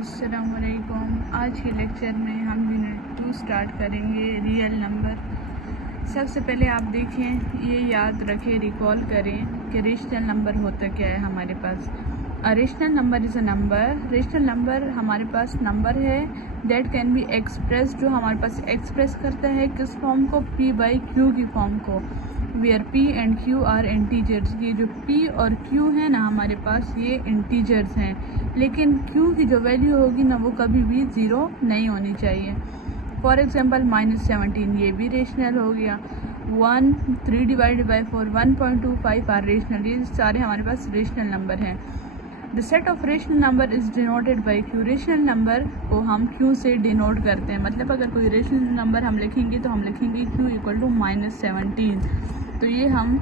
अस्सलामुअलैकुम। आज के लेक्चर में हम यूनिट 2 स्टार्ट करेंगे, रियल नंबर। सबसे पहले आप देखें, ये याद रखें, रिकॉल करें कि रेशनल नंबर होता क्या है हमारे पास। A rational number is a number. Rational number हमारे पास नंबर है दैट कैन बी एक्सप्रेस, जो हमारे पास एक्सप्रेस करता है किस फॉर्म को, P बाई Q की फॉर्म को, where P and Q are integers. ये जो P और Q है ना हमारे पास, ये इंटीजर्स हैं, लेकिन Q की जो वैल्यू होगी ना वो कभी भी ज़ीरो नहीं होनी चाहिए। फॉर एग्जांपल -17, ये भी रेशनल हो गया। 1 3 डिवाइडेड बाई 4 1.25 आर रेशनल। ये सारे हमारे पास रेशनल नंबर हैं। The set of rational number is denoted by Q। Rational number को हम Q से डिनोट करते हैं, मतलब अगर कोई रेशनल नंबर हम लिखेंगे तो हम लिखेंगे Q इक्वल टू -17। तो ये हम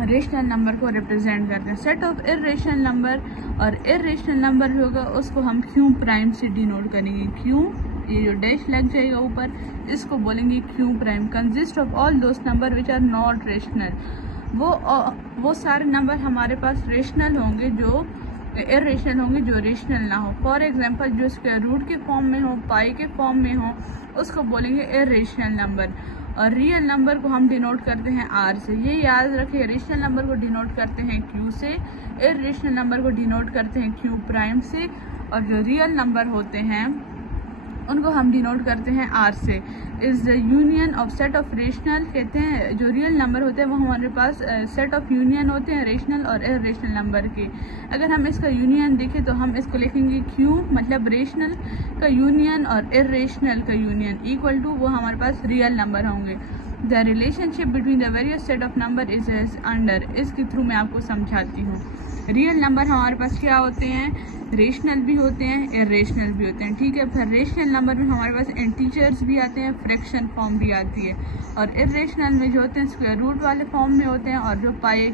रेशनल नंबर को रिप्रेजेंट करते हैं। सेट ऑफ इर्रेशनल नंबर, और इर्रेशनल नंबर जो होगा उसको हम Q प्राइम से डिनोट करेंगे। Q, ये जो डैश लग जाएगा ऊपर, इसको बोलेंगे Q prime. Consist of all those number which are not rational. वो सारे नंबर हमारे पास रेशनल होंगे जो इर्रेशनल होंगे, जो रेशनल ना हो। फॉर एग्जांपल जो स्क्वायर रूट के फॉर्म में हो, पाई के फॉर्म में हो, उसको बोलेंगे इर्रेशनल नंबर। और रियल नंबर को हम डिनोट करते हैं R से। ये याद रखें, रेशनल नंबर को डिनोट करते हैं Q से, इर्रेशनल नंबर को डिनोट करते हैं Q प्राइम से, और जो रियल नंबर होते हैं उनको हम डिनोट करते हैं R से। Is the union of set of rational, कहते हैं जो रियल नंबर होते हैं वो हमारे पास सेट ऑफ यूनियन होते हैं रेशनल और इर्रेशनल नंबर के। अगर हम इसका यूनियन देखें तो हम इसको लिखेंगे Q, मतलब रेशनल का यूनियन और इर्रेशनल का यूनियन इक्वल टू, वो हमारे पास रियल नंबर होंगे। The relationship between the various set of number is as under. इसके थ्रू मैं आपको समझाती हूँ। रियल नंबर हमारे पास क्या होते हैं, रेशनल भी होते हैं, इर्रेशनल भी होते हैं, ठीक है। फिर रेशनल नंबर में हमारे पास इंटीजर्स भी आते हैं, फ्रैक्शन फॉर्म भी आती है, और इर्रेशनल में जो होते हैं स्क्वायर रूट वाले फॉर्म में होते हैं, और जो पाई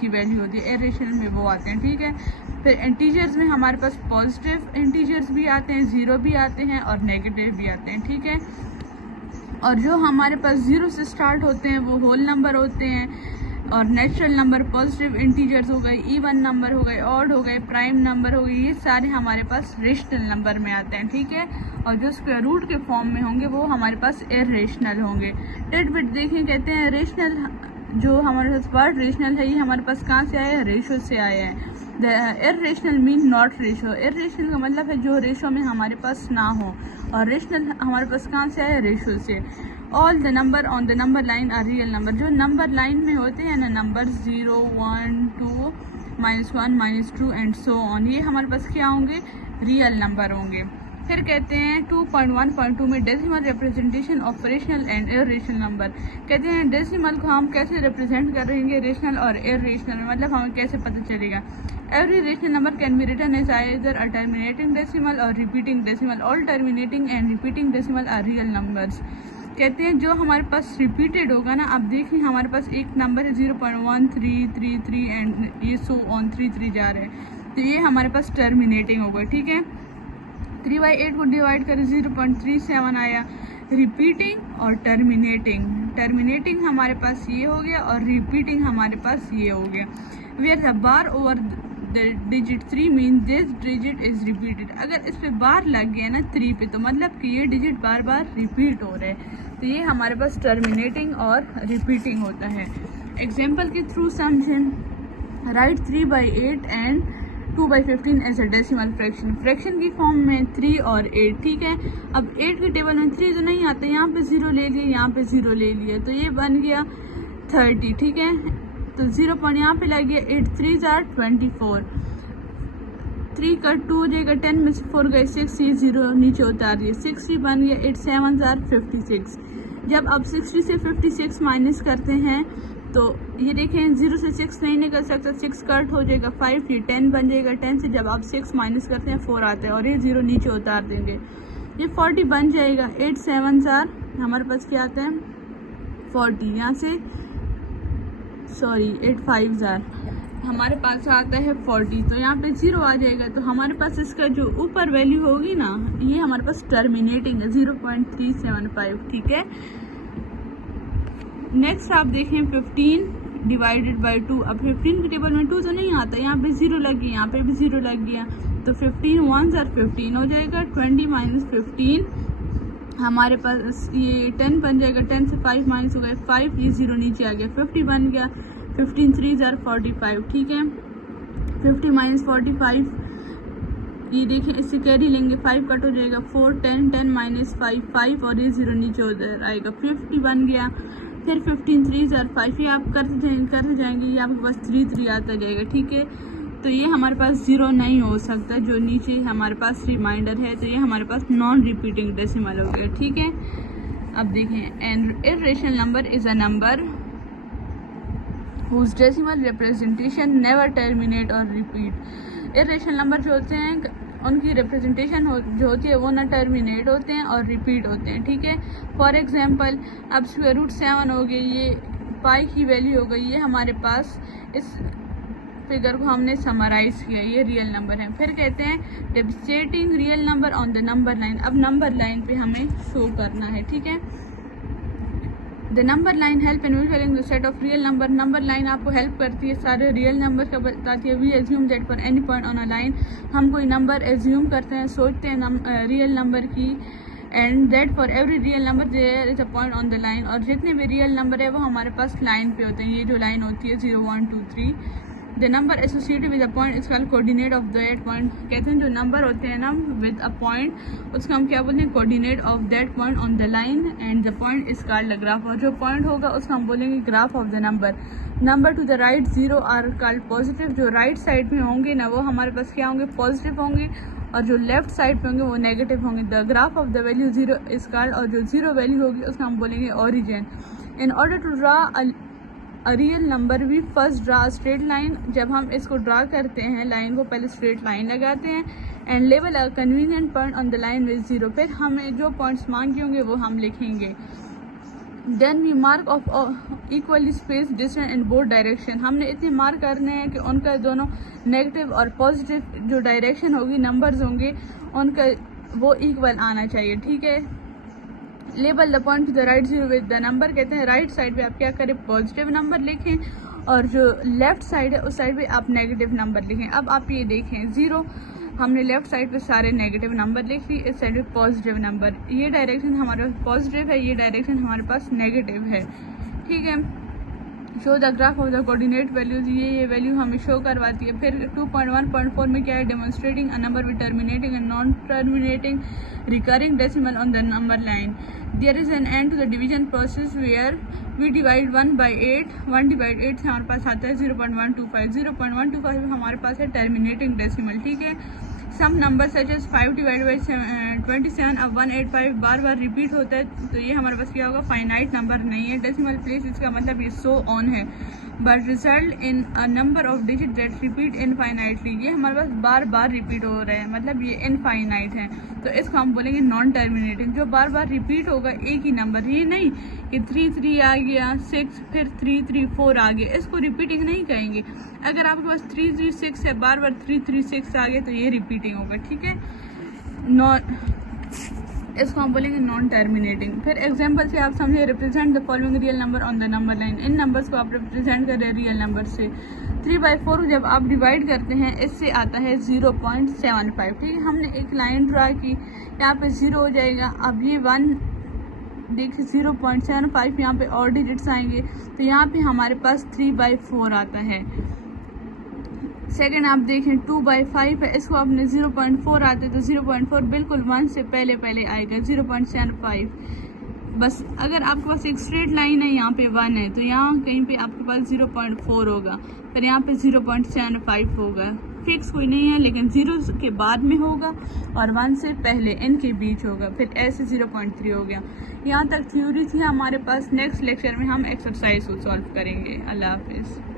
की वैल्यू होती है इर्रेशनल में वो आते हैं, ठीक है। फिर इंटीजर्स में हमारे पास पॉजिटिव इंटीजर्स भी आते हैं, ज़ीरो भी आते हैं, और नेगेटिव भी आते हैं, ठीक है। और जो हमारे पास ज़ीरो से स्टार्ट होते हैं वो होल नंबर होते हैं, और नेचुरल नंबर पॉजिटिव इंटीजर्स हो गए, इवन नंबर हो गए, ऑड हो गए, प्राइम नंबर हो गए, ये सारे हमारे पास रेशनल नंबर में आते हैं, ठीक है। और जो स्क्वायर रूट के फॉर्म में होंगे वो हमारे पास इर्रेशनल होंगे। टेट बिट देखें, कहते हैं रेशनल, जो हमारे पास वर्ड रेशनल है ये हमारे पास कहाँ से आया है, रेशो से आया है। The irrational mean not ratio. Irrational का मतलब है जो रेशो में हमारे पास ना हो, और रेशनल हमारे पास कहाँ से आया है, रेशो से। All the number on the number line are real number. जो नंबर लाइन में होते हैं ना नंबर 0 1 2 -1 -2 एंड सो ऑन, ये हमारे पास क्या होंगे, रियल नंबर होंगे। फिर कहते हैं 2.1.2 में decimal representation of rational and irrational number. कहते हैं डेसिमल को हम कैसे रिप्रेजेंट करेंगे रेशनल और इर्रेशनल में, मतलब हमें कैसे पता चलेगा। Every rational number can be written as either a terminating decimal or repeating decimal. All terminating and repeating decimal are real numbers. कहते हैं जो हमारे पास रिपीटेड होगा ना, अब देखिए हमारे पास एक नंबर है 0.1333 एंड ये सो ऑन 33 जा रहे हैं, तो ये हमारे पास टर्मिनेटिंग होगा, ठीक है। 3/8 को डिवाइड करें 0.37 आया। रिपीटिंग और टर्मिनेटिंग, टर्मिनेटिंग हमारे पास ये हो गया और रिपीटिंग हमारे पास ये हो गया। Where the bar over digit 3 mean this digit is repeated. अगर इस पे बार लग गया ना 3 पे, तो मतलब कि ये डिजिट बार बार रिपीट हो रहा है, तो ये हमारे पास टर्मिनेटिंग और रिपीटिंग होता है। एग्जाम्पल के थ्रू समझें। Write 3/8 and 2/15 as a decimal fraction. Fraction की फॉर्म में 3 और 8, ठीक है। अब 8 के टेबल में 3 तो नहीं आते, यहाँ पे 0 ले लिया, यहाँ पे 0 ले लिया, तो ये बन गया 30, ठीक है। तो 0 पॉइंट यहाँ पे लग गया, 8 3s are 24, 3 का 2 हो जाएगा, 10 में से 4 गए 6, ये 0 नीचे उतार दिए, 60 बन गया, 8 7s are 56। जब अब 60 से 56 माइनस करते हैं तो ये देखें 0 से 6 नहीं निकल सकता, 6 कट हो जाएगा, 5 ये 10 बन जाएगा, 10 से जब आप 6 माइनस करते हैं 4 आता है, और ये 0 नीचे उतार देंगे, ये 40 बन जाएगा। 8 7s are, हमारे पास क्या आता है 40, यहाँ से 8 5s are, हमारे पास आता है 40, तो यहाँ पे 0 आ जाएगा, तो हमारे पास इसका जो ऊपर वैल्यू होगी ना, ये हमारे पास टर्मिनेटिंग है 0.375, ठीक है। नेक्स्ट आप देखें 15 डिवाइडेड बाई 2। अब 15 के टेबल में 2 तो नहीं आता, यहाँ पे 0 लग गया, यहाँ पे भी 0 लग गया, तो 15 1 और 15 हो जाएगा। 20 माइनस 15 हमारे पास ये 10 बन जाएगा। 10 से 5 माइनस हो गए 5, ये 0 नीचे आ गया, 50 बन गया। 15 3 और 45, ठीक है। 50 माइनस 45, ये देखिए इससे कैरी लेंगे, 5 कट हो जाएगा, 4 10 10 माइनस 5 5 और ये 0 नीचे उधर आएगा, 50 बन गया। फिर 15 3 और 5, ये आप करते जाएंगे, ये आपके पास 3 3 आता जाएगा, ठीक है। तो ये हमारे पास 0 नहीं हो सकता, जो नीचे हमारे पास रिमाइंडर है, तो ये हमारे पास नॉन रिपीटिंग डेसिमल हो गया, ठीक है। अब देखें, N irrational number is a number whose decimal representation never terminate और repeat। इर्रेशनल नंबर जो होते हैं उनकी रिप्रेजेंटेशन जो होती है वो ना टर्मिनेट होते हैं और रिपीट होते हैं, ठीक है। फॉर एग्जांपल अब √7 हो गई, ये पाई की वैल्यू हो गई, ये हमारे पास इस फिगर को हमने समराइज किया, ये रियल नंबर है। फिर कहते हैं demonstrating real number on the number line. अब नंबर लाइन पे हमें शो करना है, ठीक है। The number line help in visualizing the set of real number. Number line आपको हेल्प करती है सारे रियल नंबर का बताती है। We assume that for any point on a line, हम कोई नंबर एज्यूम करते हैं, सोचते हैं रियल नंबर की, and that for every real number there is a point on the line. और जितने भी रियल नंबर है वो हमारे पास लाइन पे होते हैं, ये जो लाइन होती है 0 1 2 3। The number associated with a point is called coordinate of that point. कहते हैं जो नंबर होते हैं ना विद अ पॉइंट, उसका हम क्या बोलते हैं, coordinate of that point on the line, and the point is called the graph. और जो पॉइंट होगा उसका हम बोलेंगे graph of the number. Number to the right 0 are called positive. जो राइट साइड में होंगे ना वो हमारे पास क्या होंगे, पॉजिटिव होंगे, और जो लेफ्ट साइड पे होंगे वो नेगेटिव होंगे। The graph of the value 0 is called, और जो 0 वैल्यू होगी उसका हम बोलेंगे origin. In order to draw a real number we first draw straight line. जब हम इसको ड्रा करते हैं लाइन को, पहले स्ट्रेट लाइन लगाते हैं, and level a convenient point on the line with 0। फिर हमें जो पॉइंट्स मांगे होंगे वो हम लिखेंगे। Then we mark off equally space distance in both direction. हमने इतने मार्क करने हैं कि उनका दोनों नेगेटिव और पॉजिटिव जो डायरेक्शन होगी, नंबर्स होंगे, उनका वो इक्वल आना चाहिए, ठीक है। Label the point two the right 0 with the number. कहते हैं राइट साइड पे आप क्या करें, पॉजिटिव नंबर लिखें, और जो लेफ्ट साइड है उस साइड पे आप नेगेटिव नंबर लिखें। अब आप ये देखें 0 हमने लेफ्ट साइड पे सारे नेगेटिव नंबर लिख ली, इस साइड पे पॉजिटिव नंबर। ये डायरेक्शन हमारे पास पॉजिटिव है, ये डायरेक्शन हमारे पास नेगेटिव है, ठीक है। Show the graph of the coordinate values, ये वैल्यू हमें शो करवाती है। फिर 2.1.4 में क्या है, demonstrating a number with terminating and non terminating recurring decimal on the number line. There is an end to the division process where we divide 1/8। 1/8 से हमारे पास आता है 0.125। 0.125 हमारे पास है टर्मिनेटिंग डेसिमल, ठीक है। सम नंबर सच एज 5/27। अब 185 बार बार रिपीट होता है, तो ये हमारे पास क्या होगा, फाइनाइट नंबर नहीं है। डेसिमल प्लेस इसका मतलब ये सो ऑन है, but result in a number of digit that repeat infinitely. ये हमारे पास बार बार रिपीट हो रहे हैं, मतलब ये इनफाइनाइट है, तो इसको हम बोलेंगे नॉन टर्मिनेटिंग। जो बार बार रिपीट होगा एक ही नंबर, ये नहीं कि 3 3 आ गया, 6 फिर 3 3 4 आ गया, इसको रिपीटिंग नहीं कहेंगे। अगर आपके पास 3 3 6 है, बार बार 3 3 6 आ गया, तो ये रिपीटिंग होगा, ठीक है। इसको हम बोलेंगे नॉन टर्मिनेटिंग। फिर एग्जांपल से आप समझे, represent the following real number on the number line. In numbers को आप रिप्रेजेंट कर रहे हैं रियल नंबर से। 3/4 जब आप डिवाइड करते हैं इससे आता है 0.75, ठीक है। हमने एक लाइन ड्रा की, यहाँ पे 0 हो जाएगा। अब ये 1 देखिए 0.75 यहाँ पे और डिजिट्स आएंगे, तो यहाँ पे हमारे पास 3/4 आता है। सेकंड आप देखें 2/5 है, इसको आपने 0.4 आते तो 0.4 बिल्कुल 1 से पहले आएगा 0.75। बस अगर आपके पास एक स्ट्रेट लाइन है, यहाँ पे 1 है, तो यहाँ कहीं पे आपके पास 0.4 होगा, फिर यहाँ पे 0.75 होगा। फिक्स कोई नहीं है, लेकिन 0 के बाद में होगा और 1 से पहले इनके बीच होगा, फिर ऐसे 0.3 हो गया। यहाँ तक थ्योरी थी हमारे पास। नेक्स्ट लेक्चर में हम एक्सरसाइज को सॉल्व करेंगे। अल्लाह हाफिज़।